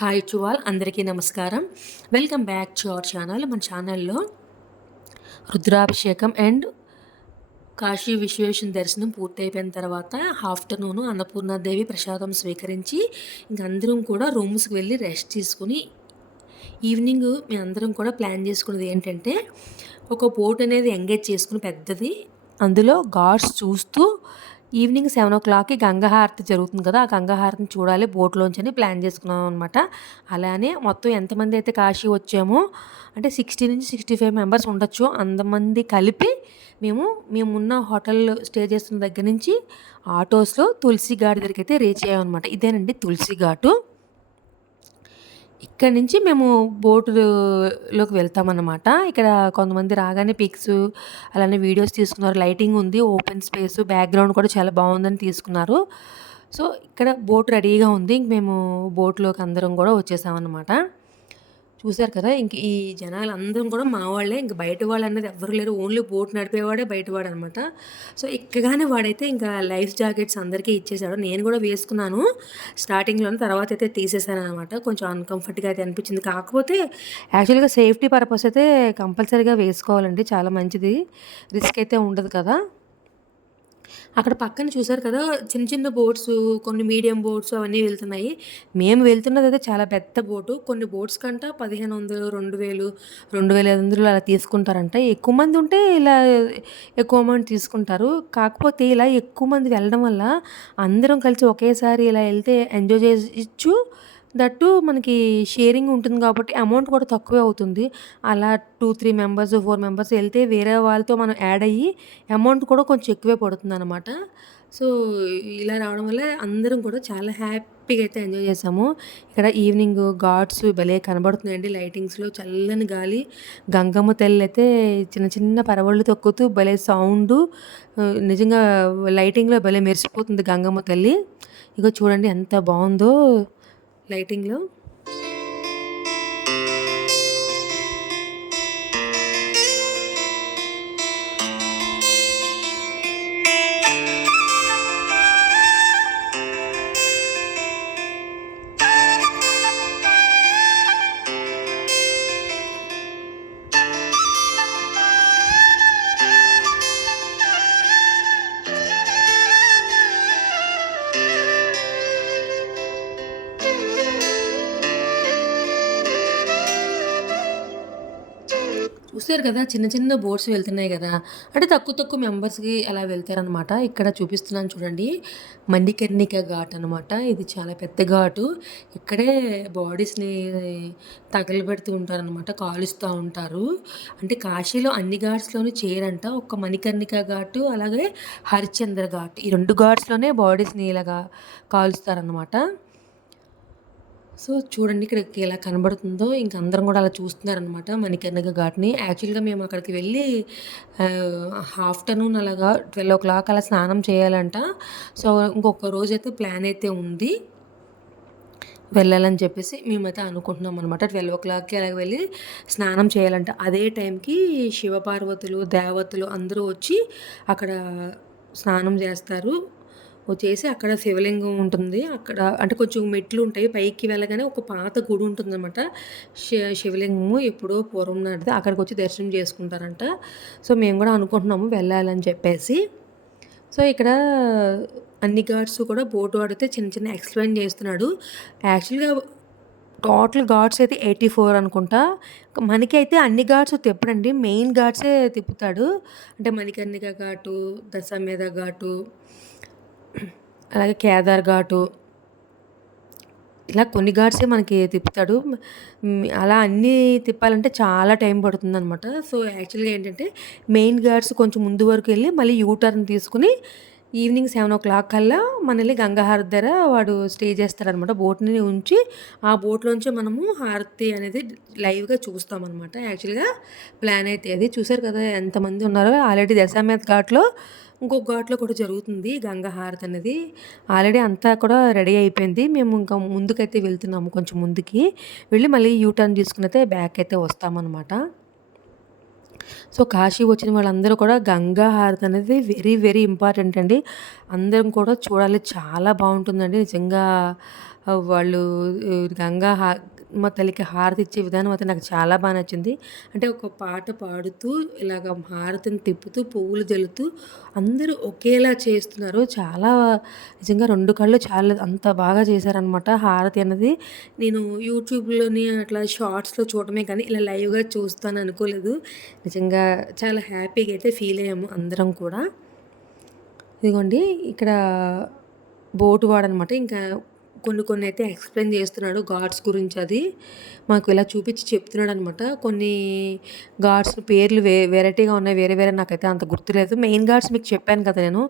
Hi to all అందరికీ నమస్కారం. Welcome back to our channel. మన ఛానల్‌లో రుద్రాభిషేకం అండ్ కాశీ విశ్వేశ్వరుని దర్శనం పూర్తయిపోయిన తర్వాత ఆఫ్టర్‌నూన్ అన్నపూర్ణాదేవి ప్రసాదం స్వీకరించి ఇంక అందరం కూడా రూమ్స్‌కి వెళ్ళి రెస్ట్ తీసుకొని ఈవినింగ్ మేమందరం కూడా ప్లాన్ చేసుకున్నది ఏంటంటే ఒక బోట్ అనేది ఎంగేజ్ చేసుకుని పెద్దది అందులో గాడ్స్ చూస్తూ ఈవినింగ్ 7:00కి గంగాహారతి జరుగుతుంది కదా! ఆ గంగాహారతిని చూడాలి బోట్‌లోంచని ప్లాన్ చేసుకున్నాం అనమాట. అలానే మొత్తం ఎంతమంది అయితే కాశీ వచ్చామో అంటే 60-65 మెంబర్స్ ఉండొచ్చు. అంతమంది కలిపి మేమున్న హోటల్ స్టే చేస్తున్న దగ్గర నుంచి ఆటోస్‌లో తులసి ఘాట్ దగ్గరికైతే రీచ్ అయ్యామనమాట. ఇదేనండి తులసి ఘాటు. ఇక్కడి నుంచి మేము బోటులోకి వెళ్తామన్నమాట. ఇక్కడ కొంతమంది రాగానే పిక్స్ అలానే వీడియోస్ తీసుకున్నారు. లైటింగ్ ఉంది. ఓపెన్ స్పేస్ బ్యాక్‌గ్రౌండ్ కూడా చాలా బాగుందని తీసుకున్నారు. సో, ఇక్కడ బోట్ రెడీగా ఉంది. ఇంక మేము బోట్‌లోకి అందరం కూడా వచ్చేసామన్నమాట. చూసారు కదా! ఇంక ఈ జనాలందరం కూడా మా వాళ్ళే. ఇంక బయట వాళ్ళన్నది ఎవ్వరు లేరు. ఓన్లీ బోట్ నడిపేవాడే బయటవాడనమాట. సో, ఎక్కగానే వాడైతే ఇంకా లైఫ్ జాకెట్స్ అందరికీ ఇచ్చేసాడు. నేను కూడా వేసుకున్నాను స్టార్టింగ్‌లోనే. తర్వాతయితే తీసేసాననమాట. కొంచెం అన్‌కంఫర్ట్‌గా అయితే అనిపించింది. కాకపోతే యాక్చువల్‌గా సేఫ్టీ పర్పస్ అయితే కంపల్సరీగా వేసుకోవాలండి. చాలా మంచిది. రిస్క్ అయితే ఉండదు కదా! అక్కడ పక్కన చూసారు కదా! చిన్న చిన్న బోట్సు, కొన్ని మీడియం బోట్స్ అవన్నీ వెళ్తున్నాయి. మేము వెళ్తున్నదైతే చాలా పెద్ద బోటు. కొన్ని బోట్స్ కంట 1500, 2000, 2500 అలా తీసుకుంటారంట. ఎక్కువ మంది ఉంటే ఇలా ఎక్కువ అమౌంట్ తీసుకుంటారు. కాకపోతే ఇలా ఎక్కువ మంది వెళ్ళడం వల్ల అందరం కలిసి ఒకేసారి ఇలా ఎళ్తే ఎంజాయ్ చేయొచ్చు. దట్టు మనకి షేరింగ్ ఉంటుంది కాబట్టి అమౌంట్ కూడా తక్కువే అవుతుంది. అలా 2, 3 మెంబర్స్, 4 మెంబర్స్ ఎళ్తే వేరే వాళ్ళతో మనం యాడ్ అయ్యి అమౌంట్ కూడా కొంచెం ఎక్కువే పడుతుందనమాట. సో, ఇలా రావడం వల్ల అందరం కూడా చాలా హ్యాపీగా అయితే ఎంజాయ్ చేసాము. ఇక్కడ ఈవినింగ్ గాడ్స్ భలే కనబడుతున్నాయండి లైటింగ్స్‌లో. చల్లని గాలి, గంగమ్మ తల్లయితే చిన్న చిన్న పరవళ్ళు తొక్కుతూ భలే సౌండు నిజంగా లైటింగ్‌లో భలే మెరిసిపోతుంది గంగమ్మ తల్లి. ఇగో చూడండి ఎంత బావుందో లైటింగ్‌లో. చూసారు కదా! చిన్న చిన్న బోట్స్ వెళ్తున్నాయి గదా! అంటే తక్కువ తక్కువ మెంబర్స్‌కి అలా వెళ్తారనమాట. ఇక్కడ చూపిస్తున్నాను చూడండి. మణికర్ణిక ఘాట్ అనమాట. ఇది చాలా పెద్ద ఘాటు. ఇక్కడే బాడీస్‌ని తగలబెడుతూ ఉంటారనమాట. కాలుస్తా ఉంటారు. అంటే కాశీలో అన్ని ఘాట్స్‌లోనూ చేయరంట. ఒక్క మణికర్ణిక ఘాటు అలాగే హరిశ్చంద్ర ఘాట్. ఈ 2 ఘాట్స్‌లోనే బాడీస్‌ని ఇలాగా కాలుస్తారనమాట. సో, చూడండి ఇక్కడికి ఎలా కనబడుతుందో ఇంక అందరం గూడా అలా చూస్తున్నారనమాట మణికర్ణిక ఘాట్‌ని. యాక్చువల్‌గా మేము అక్కడికి వెళ్ళి ఆఫ్టర్‌నూన్ అలాగా 12:00 అలా స్నానం చేయాలంట. సో, ఇంకొక రోజైతే ప్లాన్ అయితే ఉంది. వెళ్ళాలని చెప్పేసి మేమైతే అనుకుంటున్నామనమాట. 12:00కి అలాగ వెళ్ళి స్నానం చేయాలంట. అదే టైంకి శివపార్వతులు, దేవతలు అందరూ వచ్చి అక్కడ స్నానం జేస్తారు. వచ్చేసి అక్కడ శివలింగం ఉంటుంది. అక్కడ అంటే కొంచెం మెట్లుంటాయి. పైకి వెళ్ళగానే ఒక పాత గుడి ఉంటుందనమాట. శివలింగము ఎప్పుడో పూర్వం నాటిది. అక్కడికొచ్చి దర్శనం చేసుకుంటారంట. సో, మేము గూడా అనుకుంటున్నాము వెళ్ళాలని చెప్పేసి. సో, ఇక్కడ అన్ని ఘాట్స్ కూడా బోట్ వాడైతే చిన్న చిన్న ఎక్స్‌ప్లెయిన్ చేస్తున్నాడు. యాక్చువల్‌గా టోటల్ ఘాట్స్ అయితే 84 అనుకుంటా. మనకైతే అన్ని ఘాట్స్ తిప్పడండి. మెయిన్ ఘాట్సే తిప్పుతాడు. అంటే మణికర్ణిక ఘాటు, దశాశ్వమేధ ఘాటు, అలాగే కేదార్ ఘాటు ఇలా కొన్ని ఘాట్సే మనకి తిప్పుతాడు. అలా అన్నీ తిప్పాలంటే చాలా టైం పడుతుందనమాట. సో, యాక్చువల్‌గా ఏంటంటే మెయిన్ ఘాట్స్ కొంచెం ముందు వరకు ఎళ్లి మళ్ళీ యూ టర్న్ తీసుకొని ఈవినింగ్ 7:00 కల్లా మనల్ని గంగా హారతి దగ్గర వాడు స్టే చేస్తాడనమాట. బోట్‌ని ఉంచి ఆ బోట్‌లోంచే మనము హారతి అనేది లైవ్‌గా చూస్తామనమాట. యాక్చువల్‌గా ప్లాన్ అయితే అది. చూసారు కదా! ఎంతమంది ఉన్నారో. ఆల్రెడీ దశాశ్వమేధ ఘాట్‌లో ఇంకొక ఘాట్‌లో కూడా జరుగుతుంది గంగా హారతి అనేది. ఆల్రెడీ అంతా కూడా రెడీ అయిపోయింది. మేము ఇంకా ముందుకైతే వెళ్తున్నాము కొంచెం ముందుకి. వెళ్ళి మళ్ళీ యూ టర్న్ తీసుకొనైతే బ్యాక్ అయితే వస్తామనమాట. సో, కాశీ వచ్చిన వాళ్ళందరూ కూడా గంగా హారతి అనేది వెరీ, వెరీ ఇంపార్టెంట్ అండి. అందరం కూడా చూడాలి. చాలా బావుంటుందండి నిజంగా. వాళ్ళు గంగా మా తల్లికి హారతి ఇచ్చే విధానం అయితే నాకు చాలా బాగా నచ్చింది. అంటే ఒక పాట పాడుతూ ఇలాగ హారతిని తిప్పుతూ పువ్వులు జల్లుతూ అందరూ ఒకేలా చేస్తున్నారు. చాలా నిజంగా 2 కళ్ళు చాలా అంత బాగా చేశారనమాట హారతి అన్నది. నేను యూట్యూబ్‌లోని అట్లా షార్ట్స్‌లో చూడడమే కానీ ఇలా లైవ్‌గా చూస్తాను అనుకోలేదు. నిజంగా చాలా హ్యాపీగా అయితే ఫీల్ అయ్యాము అందరం కూడా. ఇదిగోండి ఇక్కడ బోటు వాడనమాట. ఇంకా కొన్ని అయితే ఎక్స్‌ప్లెయిన్ చేస్తున్నాడు గాడ్స్ గురించి అది. మాకు ఇలా చూపించి చెప్తున్నాడనమాట. కొన్ని గాడ్స్ పేర్లు వెరైటీగా ఉన్నాయి. వేరే వేరే నాకైతే అంత గుర్తులేదు. మెయిన్ గాడ్స్ మీకు చెప్పాను కదా నేను.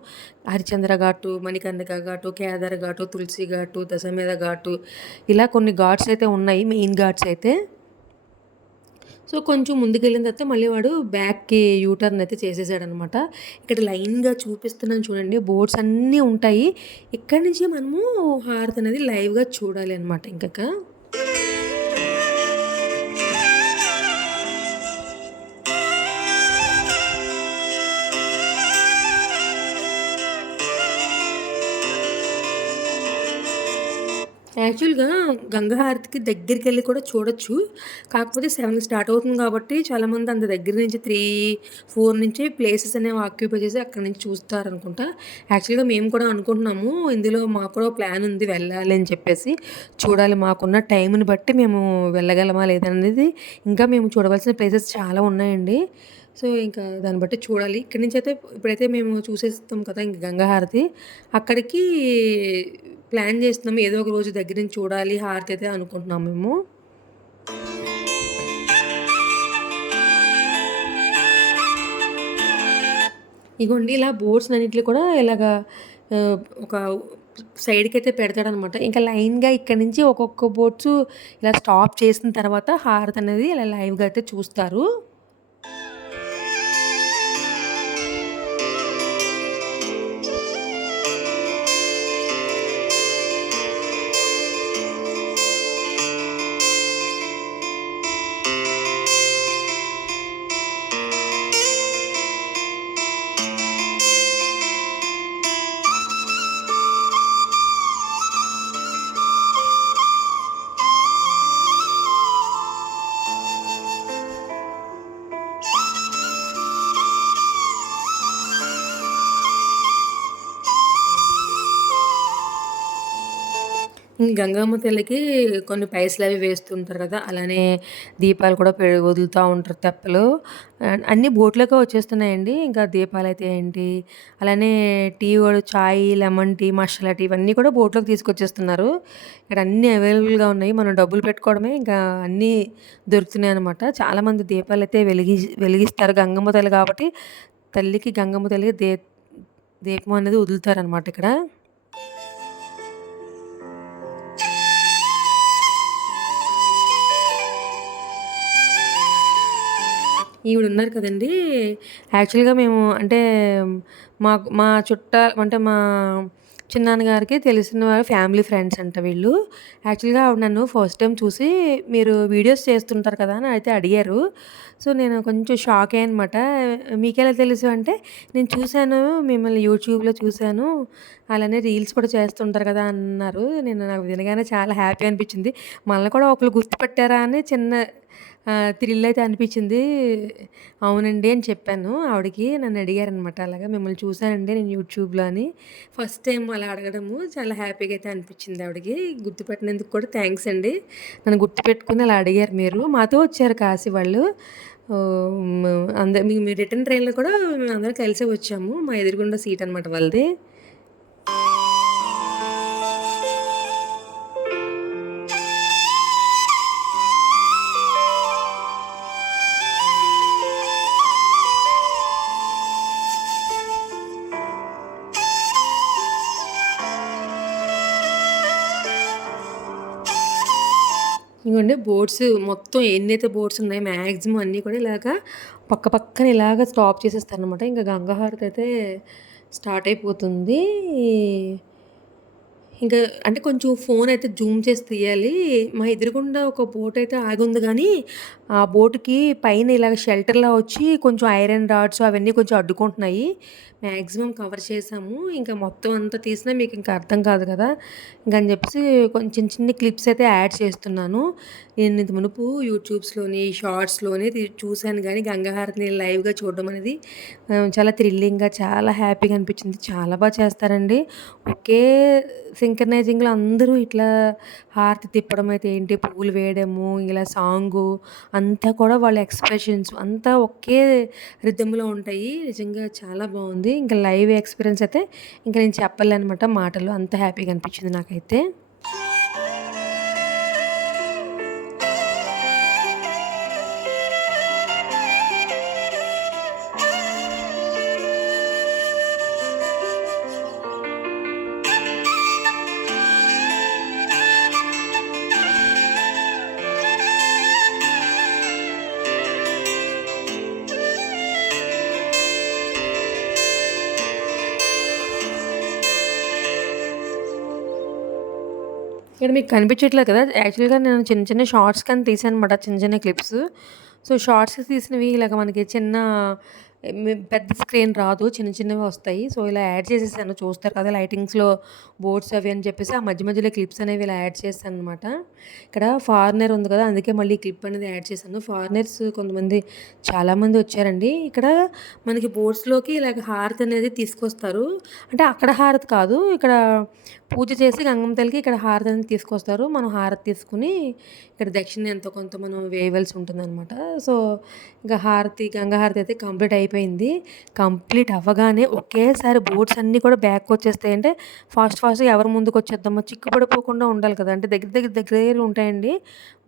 హరిశ్చంద్ర ఘాటు, మణికర్ణిక ఘాటు, కేదార్ ఘాటు, తులసి ఘాటు, దశమేధ ఘాటు ఇలా కొన్ని గాడ్స్ అయితే ఉన్నాయి. మెయిన్ గాడ్స్ అయితే. సో, కొంచెం ముందుకెళ్ళిన తర్వాత మళ్ళీ వాడు బ్యాక్‌కి యూ టర్న్ అయితే చేసేసాడనమాట. ఇక్కడ లైన్‌గా చూపిస్తున్నాను చూడండి. బోర్డ్స్ అన్నీ ఉంటాయి. ఇక్కడి నుంచి మనము హారతి అనేది లైవ్‌గా చూడాలి అనమాట ఇంకక. యాక్చువల్‌గా గంగా హారతికి దగ్గరికెళ్ళి కూడా చూడొచ్చు. కాకపోతే 7కి స్టార్ట్ అవుతుంది కాబట్టి చాలామంది అంత దగ్గర నుంచి 4 నుంచి ప్లేసెస్ అనేవి ఆక్యుపై చేసి అక్కడి నుంచి చూస్తారనుకుంటా. యాక్చువల్‌గా మేము కూడా అనుకుంటున్నాము. ఇందులో మాకు కూడా ప్లాన్ ఉంది వెళ్ళాలి అని చెప్పేసి. చూడాలి మాకున్న టైంని బట్టి మేము వెళ్ళగలమా లేదా అనేది ఇంకా మేము చూడవలసిన ప్లేసెస్ చాలా ఉన్నాయండి. సో, ఇంకా దాన్ని బట్టి చూడాలి. ఇక్కడి నుంచైతే ఇప్పుడైతే మేము చూసేస్తాం కదా! ఇంక గంగా హారతి. అక్కడికి ప్లాన్ చేస్తున్నాం. ఏదో ఒక రోజు దగ్గర నుంచి చూడాలి హారతి అయితే అనుకుంటున్నాం మేము. ఇగోండి ఇలా బోర్డ్స్‌నన్నిటిని కూడా ఇలాగా ఒక సైడ్‌కైతే పెడతాడనమాట. ఇంకా లైన్‌గా ఇక్కడి నుంచి ఒక్కొక్క బోట్సు ఇలా స్టాప్ చేసిన తర్వాత హారతి అనేది ఇలా లైవ్‌గా అయితే చూస్తారు. గంగమ్మ తల్లికి కొన్ని పైసలవి వేస్తుంటారు కదా! అలానే దీపాలు కూడా వదులుతా ఉంటారు తెప్పలు. అన్నీ బోట్‌లోకే వచ్చేస్తున్నాయండి. ఇంకా దీపాలైతే ఏంటి, అలానే టీ కూడా చాయ్, లెమన్ టీ, మసాలా టీ ఇవన్నీ కూడా బోట్‌లోకి తీసుకొచ్చేస్తున్నారు. ఇక్కడ అన్నీ అవైలబుల్‌గా ఉన్నాయి. మనం డబ్బులు పెట్టుకోవడమే ఇంకా అన్నీ దొరుకుతున్నాయనమాట. చాలామంది దీపాలైతే వెలిగిస్తారు. గంగమ్మ తల్లి కాబట్టి గంగమ్మ తల్లికి దీపం అనేది వదులుతారనమాట ఇక్కడ. ఈవిడున్నారు కదండీ! యాక్చువల్‌గా మేము అంటే మా అంటే మా చిన్నాన్నగారికి తెలిసిన వారు ఫ్యామిలీ ఫ్రెండ్స్ అంట వీళ్ళు. యాక్చువల్‌గా ఆవిడ నన్ను ఫస్ట్ టైమ్ చూసి మీరు వీడియోస్ చేస్తుంటారు కదా! అని అయితే అడిగారు. సో, నేను కొంచెం షాక్ అయ్యాననమాట. మీకెలా తెలుసు అంటే, నేను చూసాను మిమ్మల్ని యూట్యూబ్‌లో చూసాను. అలానే రీల్స్ కూడా చేస్తుంటారు కదా! అన్నారు. నాకు వినగానే చాలా హ్యాపీ అనిపించింది. మనల్ని కూడా ఒకళ్ళు గుర్తుపట్టారా అని చిన్న థ్రిల్ అయితే అనిపించింది. అవునండి అని చెప్పాను ఆవిడకి. నన్ను అడిగారనమాట అలాగా మిమ్మల్ని చూసానండి నేను యూట్యూబ్‌లో అని. ఫస్ట్ టైమ్ అలా అడగడము చాలా హ్యాపీగా అయితే అనిపించింది ఆవిడకి. గుర్తుపట్టినందుకు కూడా థాంక్స్ అండి. నన్ను గుర్తుపెట్టుకొని అలా అడిగారు మీరు. మాతో వచ్చారు కాశీ వాళ్ళు. ఓహ్! మీ రిటర్న్ ట్రైన్‌లో కూడా మేమందరం కలిసే వచ్చాము. మా ఎదురుగుండా సీట్ అనమాట వాళ్ళది. ఇగోండి బోట్స్ మొత్తం ఎన్నైతే బోట్స్ ఉన్నాయో మాక్సిమం అన్నీ కూడా ఇలాగా పక్కన ఇలాగ స్టాప్ చేసేస్తారనమాట. ఇంక గంగా హారతి అయితే స్టార్ట్ అయిపోతుంది. ఇంకా అంటే కొంచెం ఫోనయితే జూమ్ చేసి తీయాలి. మా ఎదురుగుండా ఒక బోటయితే ఆగుంది గానీ, ఆ బోట్‌కి పైన ఇలాగ షెల్టర్‌లా వచ్చి కొంచెం ఐరన్ రాడ్స్ అవన్నీ కొంచెం అడ్డుకుంటున్నాయి. మాక్సిమం కవర్ చేశాము. ఇంకా మొత్తం అంతా తీసినా మీకింక అర్థం కాదు కదా! ఇంకని చెప్పేసి కొంచెం చిన్ని చిన్ని క్లిప్స్ అయితే యాడ్ చేస్తున్నాను. నేను ఇంతకు మునుపు యూట్యూబ్స్‌లోని, షార్ట్స్‌లోని చూసాను గానీ, గంగా హారతిని లైవ్‌గా చూడడం అనేది చాలా థ్రిల్లింగ్‌గా, చాలా హ్యాపీగా అనిపించింది. చాలా చేస్తారండి. ఒకే సింక్రనైజింగ్‌లో అందరూ ఇట్లా హారతి తిప్పడం అయితే ఏంటి, పువ్వులు వేయడము, ఇలా సాంగు అంతా కూడా వాళ్ళ ఎక్స్‌ప్రెషన్స్ అంతా ఒకే రిథమ్‌లో ఉంటాయి. నిజంగా చాలా బావుంది. ఇంకా లైవ్ ఎక్స్‌పీరియన్స్ అయితే ఇంక నేను చెప్పలేనమాట మాటల్లో. అంత హ్యాపీగా అనిపించింది నాకైతే. ఇక్కడ మీకు కనిపించట్లేదు కదా! యాక్చువల్‌గా నేను చిన్న చిన్న షార్ట్స్ కింద తీసాననమాట. చిన్న చిన్న క్లిప్స్. సో, షార్ట్స్‌కి తీసినవి ఇలాగ మనకి చిన్న పెద్ద స్క్రీన్ రాదు. చిన్న చిన్నవి వస్తాయి. సో, ఇలా యాడ్ చేసేసాను. చూస్తారు కదా! లైటింగ్స్‌లో బోర్డ్స్ అవి అని చెప్పేసి ఆ మధ్య మధ్యలో క్లిప్స్ అనేవి ఇలా యాడ్ చేశాననమాట. ఇక్కడ ఫారినర్ ఉంది కదా! అందుకే మళ్ళీ క్లిప్ అనేది యాడ్ చేశాను. ఫారినర్స్ కొంతమంది చాలామంది వచ్చారండి. ఇక్కడ మనకి బోట్స్‌లోకి ఇలాగ హారతి అనేది తీసుకొస్తారు. అంటే అక్కడ హారతి కాదు. ఇక్కడ పూజ చేసి గంగమ్మ తల్లికి ఇక్కడ హారతి అనేది తీసుకొస్తారు. మనం హారతి తీసుకొని ఇక్కడ దక్షిణ ఎంతో కొంత మనం వేయవలసి ఉంటుందనమాట. సో, ఇంకా గంగా హారతి అయితే కంప్లీట్ అయిపోయింది. కంప్లీట్ అవ్వగానే ఒకేసారి బోట్స్ అన్నీ కూడా బ్యాక్‌కొచ్చేస్తాయి. అంటే ఫాస్ట్‌గా ఎవరు ముందుకొచ్చేద్దామో చిక్కు పడిపోకుండా ఉండాలి కదా! అంటే దగ్గర ఉంటాయండి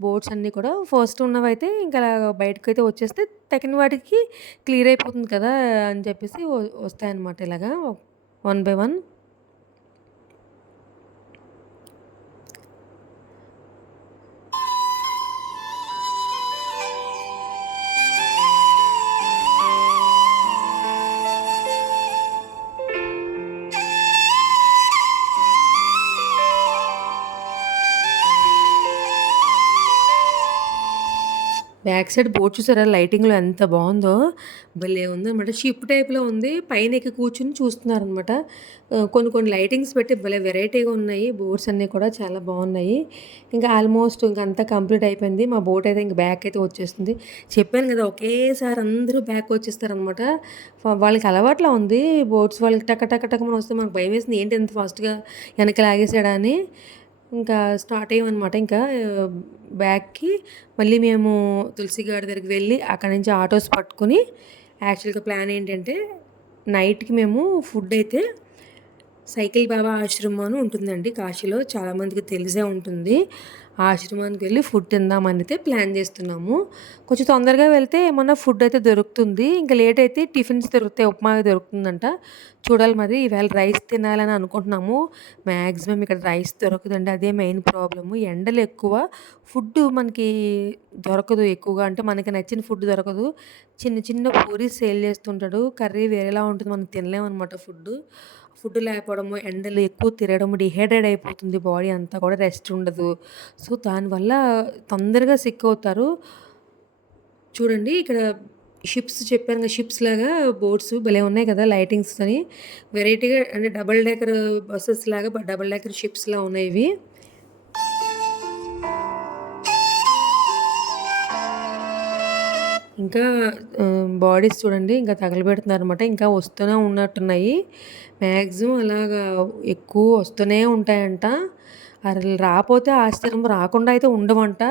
బోట్స్ అన్నీ కూడా. ఫస్ట్ ఉన్నవైతే ఇంకా బయటకైతే వచ్చేస్తే తక్కిన వాటికి క్లియర్ అయిపోతుంది కదా! అని చెప్పేసి వస్తాయన్నమాట ఇలాగా one by one. Back side boat చూసారా లైటింగ్‌లో ఎంత బావుందో! భలే ఉందనమాట. షిప్ టైప్‌లో ఉంది. పైనెక్కి కూర్చొని చూస్తున్నారనమాట. కొన్ని కొన్ని లైటింగ్స్ పెట్టి భలే వెరైటీగా ఉన్నాయి. బోట్స్ అన్నీ కూడా చాలా బావున్నాయి. ఇంకా ఆల్మోస్ట్ ఇంక అంతా కంప్లీట్ అయిపోయింది. మా బోట్ అయితే ఇంక బ్యాక్ అయితే వచ్చేస్తుంది. చెప్పాను కదా! ఒకేసారి అందరూ బ్యాక్ వచ్చేస్తారనమాట. వాళ్ళకి అలవాట్లా ఉంది. బోట్స్ వాళ్ళకి టక టక టకమని వస్తే మనకు భయమేసింది. ఏంటి ఇంత ఫాస్ట్‌గా వెనక్కి లాగేసాడా అని. ఇంకా స్టార్ట్ అయ్యామనమాట. ఇంకా బ్యాక్‌కి మళ్ళీ మేము తులసి గాడి దగ్గరికి వెళ్ళి అక్కడి నుంచి ఆటోస్ పట్టుకొని యాక్చువల్‌గా ప్లాన్ ఏంటంటే నైట్‌కి మేము ఫుడ్ అయితే సైకిల్ బాబా ఆశ్రమం అని ఉంటుందండి కాశీలో. చాలామందికి తెలిసే ఉంటుంది. ఆ ఆశ్రమానికి వెళ్ళి ఫుడ్ తిందామనైతే ప్లాన్ చేస్తున్నాము. కొంచెం తొందరగా వెళ్తే ఏమన్నా ఫుడ్ అయితే దొరుకుతుంది. ఇంకా లేట్ అయితే టిఫిన్స్ దొరుకుతాయి. ఉప్మా అవి దొరుకుతుందంట. చూడాలి మరి ఈవేళ రైస్ తినాలని అనుకుంటున్నాము. మాక్సిమం ఇక్కడ రైస్ దొరకదండి. అదే మెయిన్ ప్రాబ్లము. ఎండలు ఎక్కువ. ఫుడ్డు మనకి దొరకదు ఎక్కువగా. అంటే మనకి నచ్చిన ఫుడ్ దొరకదు. చిన్న చిన్న పూరీస్ సేల్ చేస్తుంటాడు. కర్రీ వేరేలా ఉంటుంది. మనం తినలేమనమాట ఫుడ్డు. ఫుడ్ లేకపోవడము, ఎండలు ఎక్కువ తిరగడము, డిహైడ్రేట్ అయిపోతుంది బాడీ అంతా కూడా రెస్ట్ ఉండదు. సో, దానివల్ల తొందరగా సిక్ అవుతారు. చూడండి ఇక్కడ షిప్స్ చెప్పాను కదా! షిప్స్ లాగా బోట్స్ భలే ఉన్నాయి కదా! లైటింగ్స్‌తోని వెరైటీగా అంటే డబుల్ డెకర్ బసెస్ లాగా డబుల్ డెకర్ షిప్స్‌లా ఉన్నాయి ఇవి. ఇంకా బాడీస్ చూడండి ఇంకా తగలబెడుతున్నారనమాట. ఇంకా వస్తూనే ఉన్నట్టున్నాయి. మాక్సిమం అలాగా ఎక్కువ వస్తూనే ఉంటాయంట. అసలు రాపోతే ఆశ్చర్యం, రాకుండా అయితే ఉండవంట.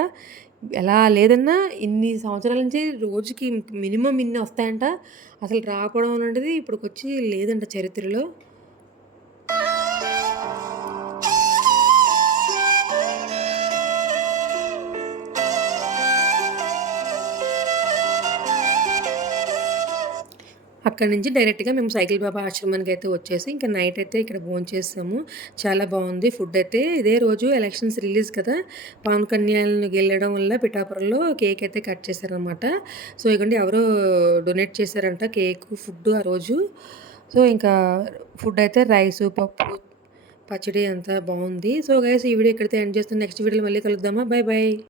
ఎలా లేదన్నా ఇన్ని సంవత్సరాల నుంచి రోజుకి మినిమమ్ ఇన్ని వస్తాయంట. అసలు రాకపోవడం అనేది ఇప్పటికొచ్చి లేదంట చరిత్రలో. అక్కడి నుంచి డైరెక్ట్‌గా మేము సైకిల్ బాబా ఆశ్రమానికైతే వచ్చేసి, ఇంక నైట్ అయితే ఇక్కడ భోంచేసాము. చాలా బావుంది ఫుడ్డయితే. ఇదే రోజు ఎలక్షన్స్ రిలీజ్ కదా! పవన్ కళ్యాణ్ గెలవడం వల్ల పిఠాపురంలో కేక్ అయితే కట్ చేశారనమాట. సో, ఇగోండి ఎవరో డొనేట్ చేశారంట కేకు, ఫుడ్డు ఆ రోజు. సో, ఇంకా ఫుడ్డయితే రైసు, పప్పు, పచ్చడి అంతా బావుంది. సో, గైస్ ఈ వీడియో ఇక్కడితో ఎండ్ చేస్తున్నా. నెక్స్ట్ వీడియోలో మళ్ళీ కలుద్దామా? Bye bye.